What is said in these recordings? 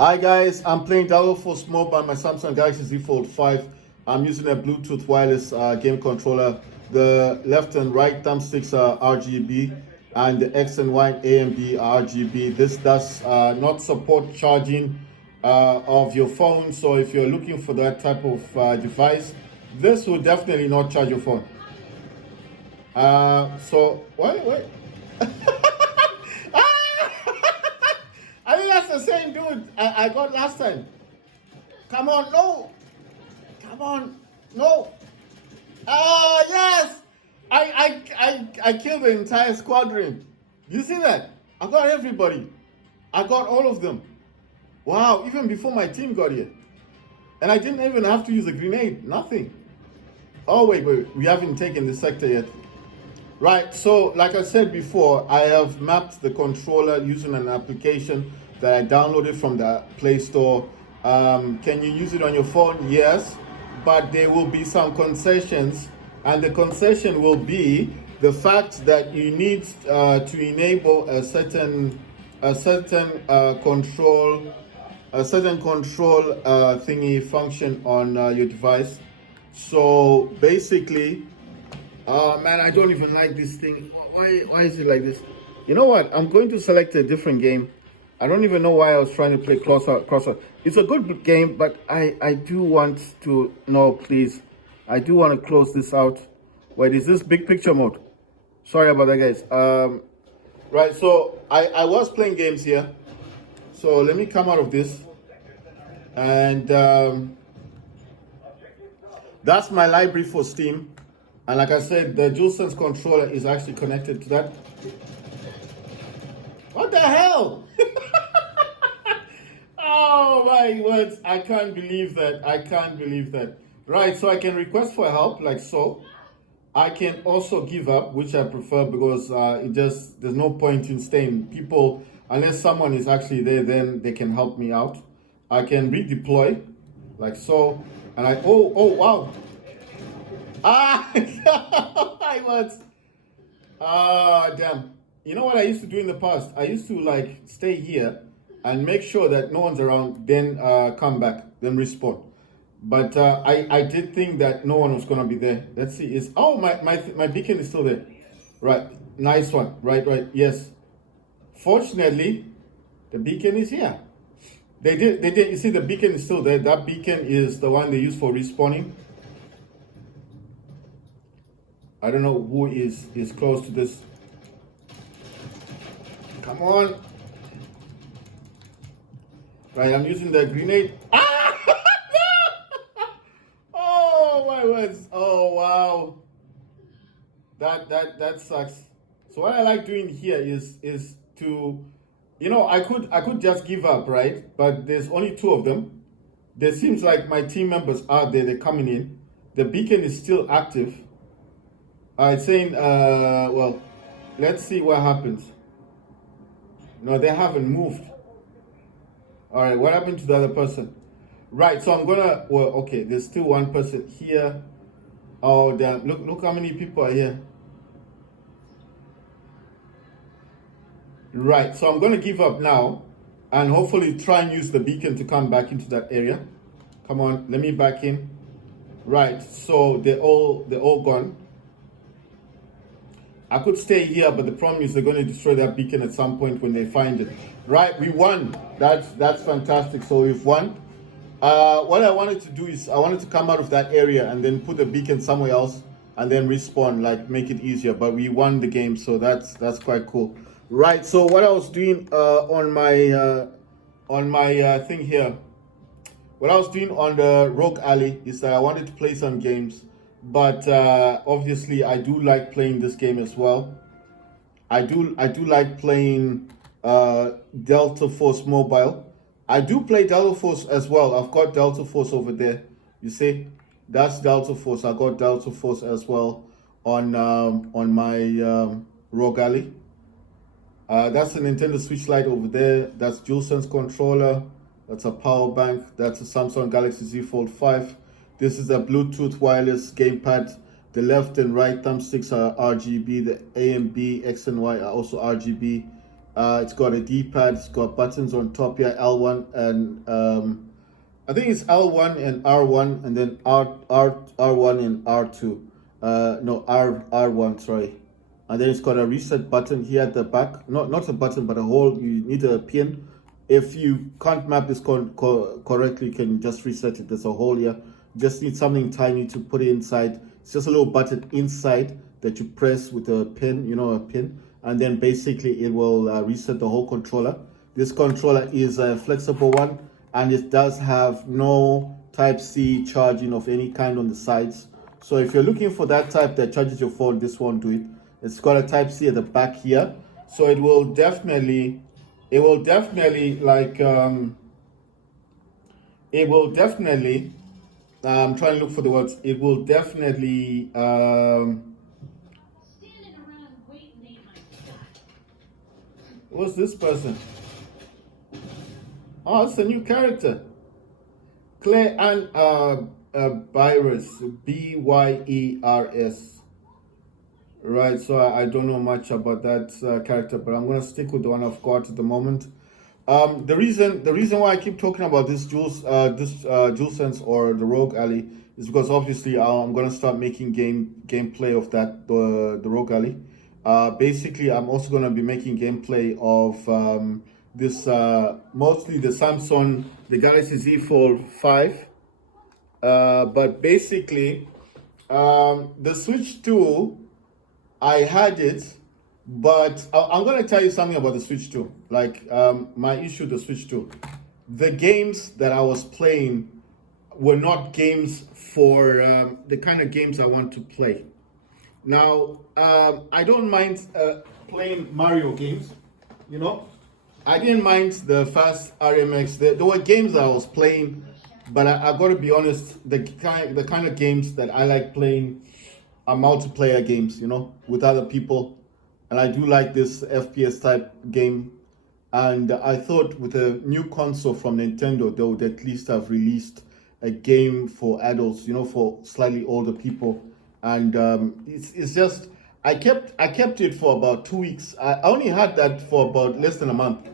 Hi guys, I'm playing DualSense Mode by my Samsung Galaxy Z Fold 5. I'm using a Bluetooth wireless game controller. The left and right thumbsticks are RGB and the X and Y A and B are RGB. This does not support charging of your phone, so if you're looking for that type of device, this will definitely not charge your phone. So wait. I think that's the same dude I got last time. Come on, no. Come on, no. Oh, yes. I killed the entire squadron. You see that? I got everybody. I got all of them. Wow, even before my team got here. And I didn't even have to use a grenade. Nothing. Oh, wait. We haven't taken the sector yet. Right, so like I said before, I have mapped the controller using an application that I downloaded from the Play Store. Can you use it on your phone? Yes, but there will be some concessions, and the concession will be the fact that you need to enable a certain control thingy function on your device. So basically, man, I don't even like this thing. Why is it like this? You know what? I'm going to select a different game. I don't even know why I was trying to play Crosser. It's a good game, but I do want to... No, please. I do want to close this out. Wait, is this big picture mode? Sorry about that, guys. Right, so I was playing games here. So let me come out of this. And that's my library for Steam. And like I said, the DualSense controller is actually connected to that. What the hell? Oh my words, I can't believe that. I can't believe that. Right, so I can request for help like so. I can also give up, which I prefer because there's no point in staying. People, unless someone is actually there, then they can help me out. I can redeploy like so. And oh wow. I was. Damn. You know what I used to do in the past? I used to like stay here and make sure that no one's around, then come back, then respawn. But I did think that no one was gonna be there. Let's see. My beacon is still there. Right. Nice one. Right. Yes. Fortunately, the beacon is here. They did. You see, the beacon is still there. That beacon is the one they use for respawning. I don't know who is close to this. Come on. Right, I'm using the grenade. Oh my words. Oh wow. That sucks. So what I like doing here is to, I could just give up, right? But there's only two of them. There seems like my team members are there, they're coming in. The beacon is still active. It's saying, well, let's see what happens. No, they haven't moved. All right, what happened to the other person? Right, so I'm gonna, well, okay, there's still one person here. Oh, damn, look how many people are here. Right, so I'm gonna give up now and hopefully try and use the beacon to come back into that area. Come on, let me back in. Right, so they're all gone. I could stay here, but the problem is they're going to destroy that beacon at some point when they find it. Right, we won. That's fantastic. So we've won. What I wanted to do is I wanted to come out of that area and then put the beacon somewhere else and then respawn, like make it easier. But we won the game, so that's quite cool. Right. So what I was doing on my thing here, what I was doing on the ROG Alley is that I wanted to play some games. But obviously I do like playing this game as well. I do like playing Delta Force Mobile. I do play Delta Force as well. I've got Delta Force over there. You see, that's Delta Force. I got Delta Force as well on my ROG Alley. That's a Nintendo Switch Lite over there. That's DualSense controller. That's a power bank. That's a Samsung Galaxy Z Fold 5. This is a Bluetooth wireless gamepad. The left and right thumbsticks are RGB. The A and B, X and Y are also RGB. It's got a D-pad. It's got buttons on top here, L1 and I think it's L1 and R1, and then R1 and R2. No, R1. Sorry. And then it's got a reset button here at the back. Not a button, but a hole. You need a pin. If you can't map this correctly, you can just reset it. There's a hole here. You just need something tiny to put it inside. It's just a little button inside that you press with a pin, you know, a pin. And then basically it will reset the whole controller. This controller is a flexible one, and it does have no Type-C charging of any kind on the sides. So if you're looking for that type that charges your phone, this won't do it. It's got a Type-C at the back here, so it will definitely like it will definitely I'm trying to look for the words. It will definitely what's this person? Oh, it's a new character. Claire and Byers, Byers. Right, so I don't know much about that character, but I'm gonna stick with the one I've got at the moment. The reason why I keep talking about this DualSense or the ROG Ally is because obviously I'm gonna start making gameplay of that the ROG Ally. Basically, I'm also gonna be making gameplay of this mostly the Samsung, the Galaxy Z Fold 5. But basically, the Switch 2. I had it, but I'm going to tell you something about the Switch 2. Like, my issue with the Switch 2. The games that I was playing were not games for the kind of games I want to play. Now, I don't mind playing Mario games, you know. I didn't mind the fast RMX. There were games that I was playing, but I got to be honest, the kind of games that I like playing are multiplayer games, you know, with other people. And I do like this FPS type game. And I thought with a new console from Nintendo, they would at least have released a game for adults, you know, for slightly older people. And it's just, I kept it for about 2 weeks. I only had that for about less than a month.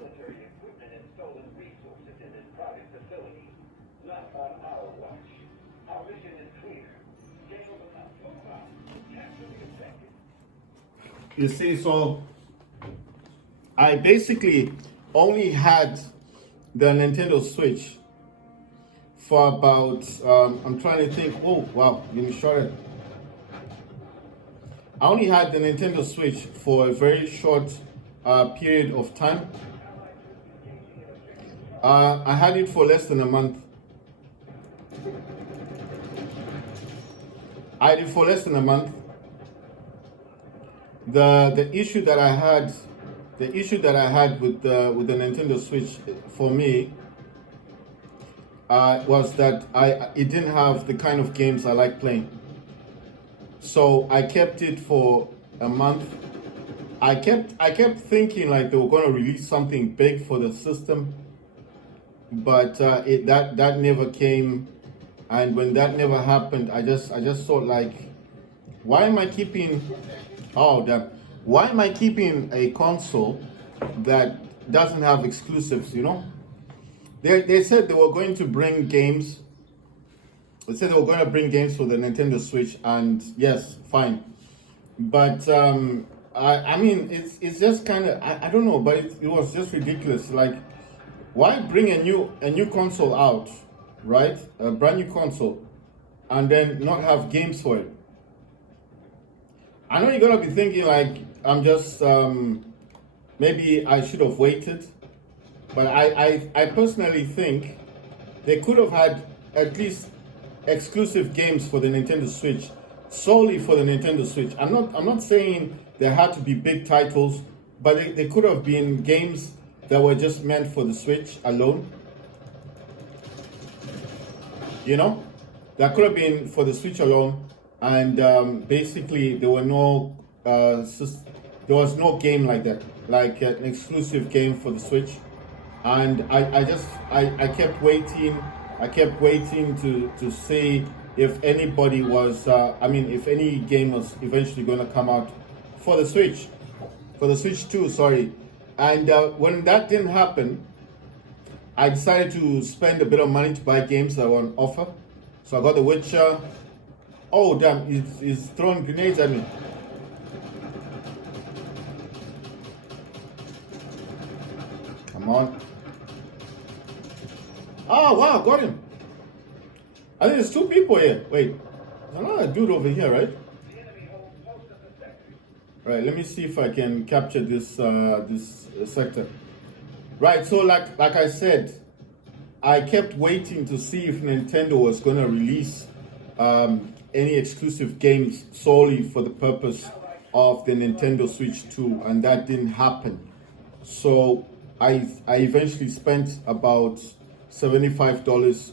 You see, so I basically only had the Nintendo Switch for about, I'm trying to think, oh wow, let me show it. I only had the Nintendo Switch for a very short period of time. I had it for less than a month. I had it for less than a month. The issue that I had with the Nintendo Switch for me was that it didn't have the kind of games I like playing. So I kept it for a month. I kept thinking like they were going to release something big for the system, but that never came. And when that never happened, I just thought like, why am I keeping? Oh, damn. Why am I keeping a console that doesn't have exclusives, you know? They said they were going to bring games. They said they were going to bring games for the Nintendo Switch, and yes, fine. But I mean, it's just kind of, I don't know, but it was just ridiculous. Like, why bring a new console out, right? A brand new console, and then not have games for it? I know you're gonna be thinking like, I'm just maybe I should have waited, but I personally think they could have had at least exclusive games for the Nintendo Switch, solely for the Nintendo Switch. I'm not saying there had to be big titles, but they could have been games that were just meant for the Switch alone. You know, that could have been for the Switch alone. And basically there was no game like that, like an exclusive game for the Switch. And I kept waiting to see if anybody was if any game was eventually going to come out for the Switch 2, sorry. And when that didn't happen, I decided to spend a bit of money to buy games that were on offer. So I got The Witcher. Oh damn, he's throwing grenades at me. Come on. Oh wow, got him. I think there's 2 people here. Wait, there's another dude over here, right? Right, let me see if I can capture this sector. Right, so like I said, I kept waiting to see if Nintendo was going to release any exclusive games solely for the purpose of the Nintendo Switch 2, and that didn't happen. So I eventually spent about $75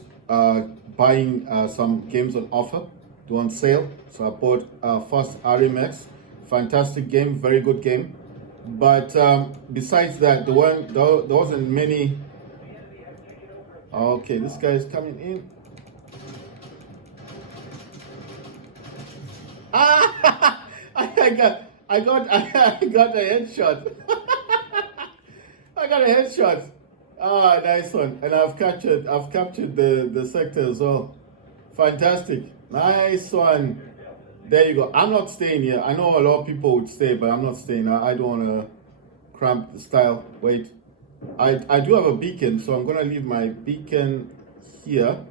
buying some games on offer, on sale. So I bought first RMX, fantastic game, very good game. But besides that, there wasn't many. Okay, this guy is coming in. Ah, I got a headshot. I got a headshot. Ah, nice one. And I've captured the sector as well. Fantastic. Nice one. There you go. I'm not staying here. I know a lot of people would stay, but I'm not staying. I don't want to cramp the style. Wait. I do have a beacon, so I'm going to leave my beacon here.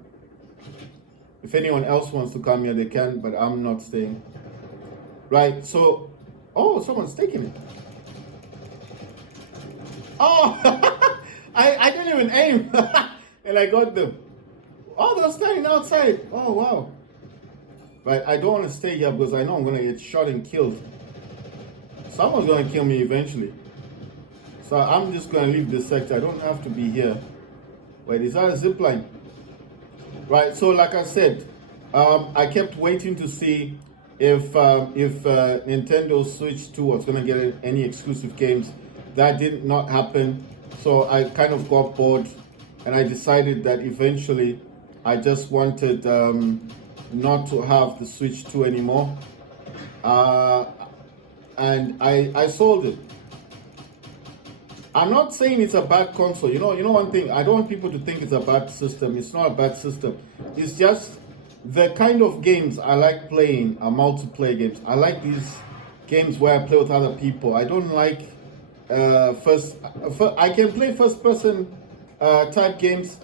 If anyone else wants to come here, they can, but I'm not staying. Right, so... Oh, someone's taking it. Oh! I didn't even aim. And I got them. Oh, they're standing outside. Oh, wow. Right, I don't want to stay here because I know I'm going to get shot and killed. Someone's going to kill me eventually. So I'm just going to leave this sector. I don't have to be here. Wait, is that a zip line? Right, so like I said, I kept waiting to see if Nintendo Switch 2 was going to get any exclusive games. That did not happen. So I kind of got bored, and I decided that eventually I just wanted not to have the Switch 2 anymore. And I sold it. I'm not saying it's a bad console. You know one thing, I don't want people to think it's a bad system. It's not a bad system. It's just the kind of games I like playing are multiplayer games. I like these games where I play with other people. I don't like I can play first person type games,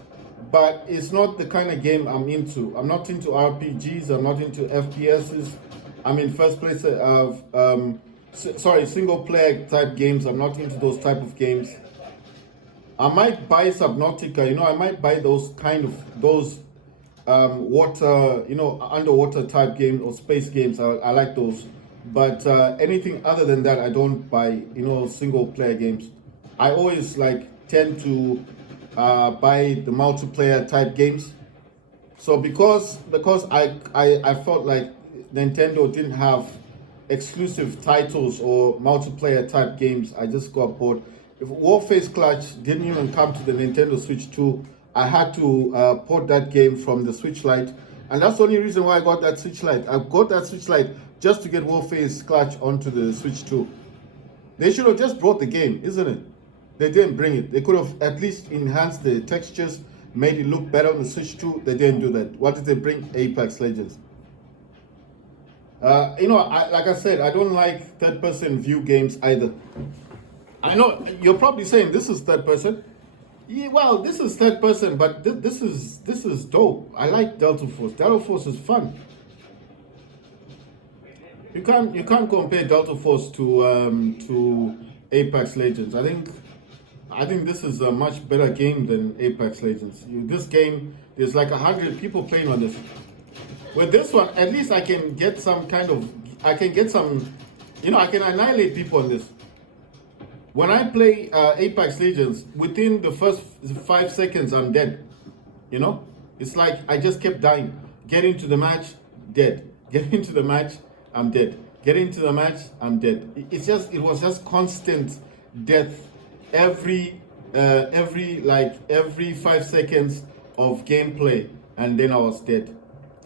but it's not the kind of game I'm into. I'm not into RPGs. I'm not into FPSs. I'm in first place of single player type games. I'm not into those type of games. I might buy Subnautica. I might buy those water, underwater type games or space games. I like those. But anything other than that, I don't buy, single player games. I always tend to buy the multiplayer type games. So because I felt like Nintendo didn't have exclusive titles or multiplayer type games, I just got bored. If Warface Clutch didn't even come to the Nintendo Switch 2, I had to port that game from the Switch Lite. And that's the only reason why I got that Switch Lite. I got that Switch Lite just to get Warface Clutch onto the Switch 2. They should have just brought the game, isn't it? They didn't bring it. They could have at least enhanced the textures, made it look better on the Switch 2. They didn't do that. What did they bring? Apex Legends. Like I said, I don't like third-person view games either. I know you're probably saying this is third person. Yeah, well, this is third person, but this is dope. I like Delta Force. Delta Force is fun. You can't compare Delta Force to Apex Legends. I think this is a much better game than Apex Legends. This game, there's like 100 people playing on this. With this one, at least I can get some, I can annihilate people on this. When I play Apex Legends, within the first 5 seconds, I'm dead. It's like I just kept dying. Get into the match, dead. Get into the match, I'm dead. Get into the match, I'm dead. It was just constant death every 5 seconds of gameplay, and then I was dead.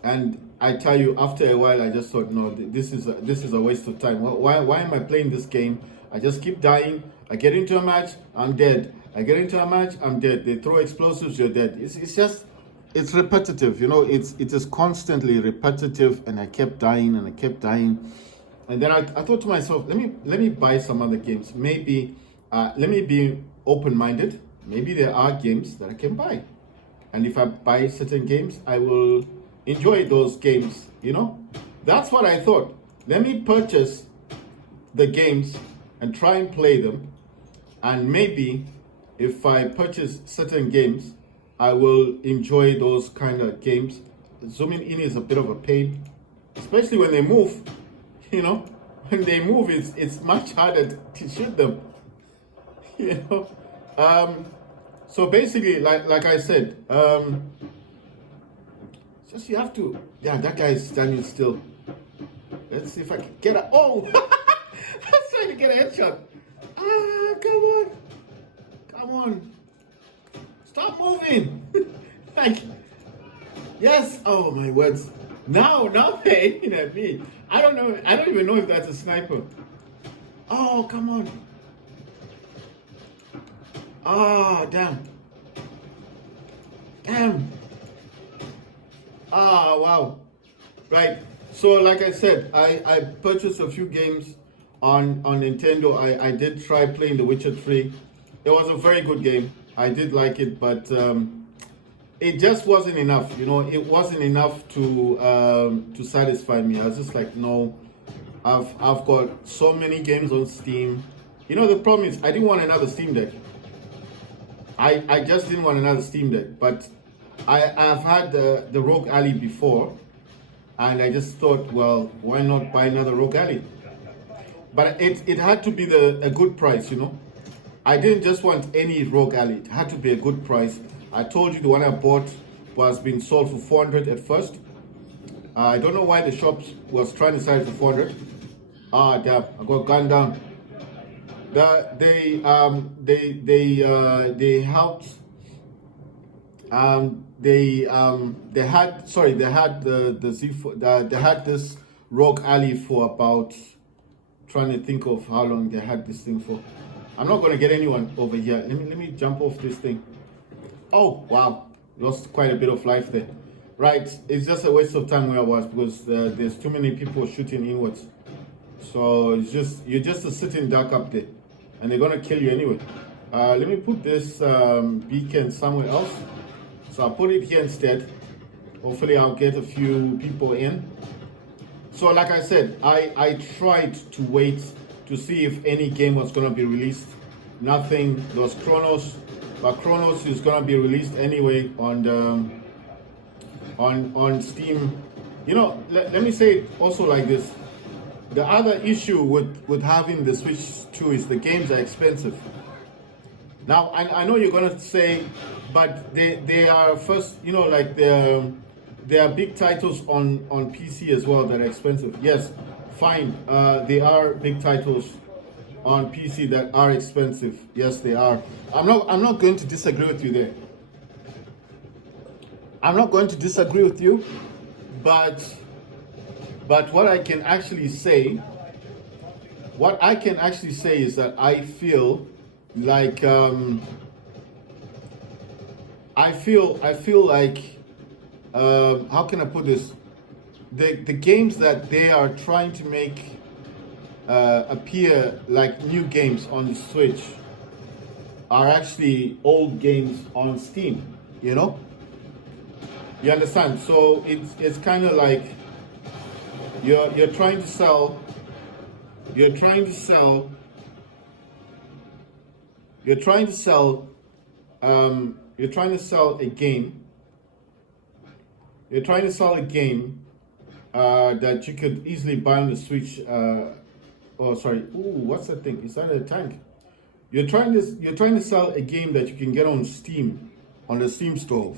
And I tell you, after a while, I just thought, no, this is a waste of time. Why am I playing this game? I just keep dying. I get into a match, I'm dead. I get into a match, I'm dead. They throw explosives, you're dead. It's just, it's repetitive, you know, it is constantly repetitive, and I kept dying and I kept dying. And then I thought to myself, let me buy some other games. Maybe let me be open-minded. Maybe there are games that I can buy. And if I buy certain games, I will enjoy those games, you know? That's what I thought. Let me purchase the games and try and play them. And maybe if I purchase certain games, I will enjoy those kind of games. Zooming in is a bit of a pain, especially when they move. You know, when they move, it's much harder to shoot them. You know, so basically, like I said, just you have to. Yeah, that guy is standing still. Let's see if I can get a. Oh, I was trying to get a headshot. Ah, come on, stop moving. Like, yes. Oh my words. Now they're aiming at me. I don't know. I don't even know if that's a sniper. Oh, come on. Oh, damn. Ah, wow. Right. So, like I said, I purchased a few games on Nintendo. I did try playing The Witcher 3. It was a very good game. I did like it, but it just wasn't enough. You know, it wasn't enough to satisfy me. I was just like, no, I've got so many games on Steam. You know, the problem is I didn't want another Steam Deck. I just didn't want another Steam Deck. But I've had the ROG Ally before, and I just thought, well, why not buy another ROG Ally? But it had to be a good price, you know. I didn't just want any ROG Ally. It had to be a good price. I told you the one I bought was being sold for 400 at first. I don't know why the shops was trying to sell it for 400. Ah, damn! I got gunned down. They helped. They had the Z4. They had this ROG Ally for about. Trying to think of how long they had this thing for. I'm not going to get anyone over here. Let me jump off this thing. Oh, wow. Lost quite a bit of life there. Right. It's just a waste of time where I was because there's too many people shooting inwards. So you're just a sitting duck up there. And they're going to kill you anyway. Let me put this beacon somewhere else. So I'll put it here instead. Hopefully I'll get a few people in. So like I said, I tried to wait to see if any game was going to be released. Nothing. There was Chronos. But Chronos is gonna be released anyway on Steam. You know, let me say it also like this. The other issue with having the Switch 2 is the games are expensive. Now I know you're gonna say, but they are first, you know, like there are big titles on PC as well that are expensive. Yes, fine. They are big titles on PC that are expensive. Yes, they are. I'm not going to disagree with you there. I'm not going to disagree with you, but what I can actually say is that I feel like I feel like how can I put this? The games that they are trying to make appear like new games on the Switch are actually old games on Steam, you know? You understand? So it's kind of like you're trying to sell a game that you could easily buy on the Switch. Oh, sorry. Ooh, what's that thing? Is that a tank? You're trying to sell a game that you can get on Steam, on the Steam store.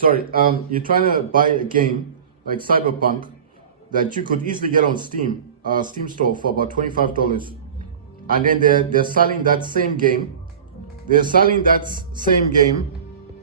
You're trying to buy a game like Cyberpunk that you could easily get on Steam store for about $25, and then they're selling that same game. They're selling that same game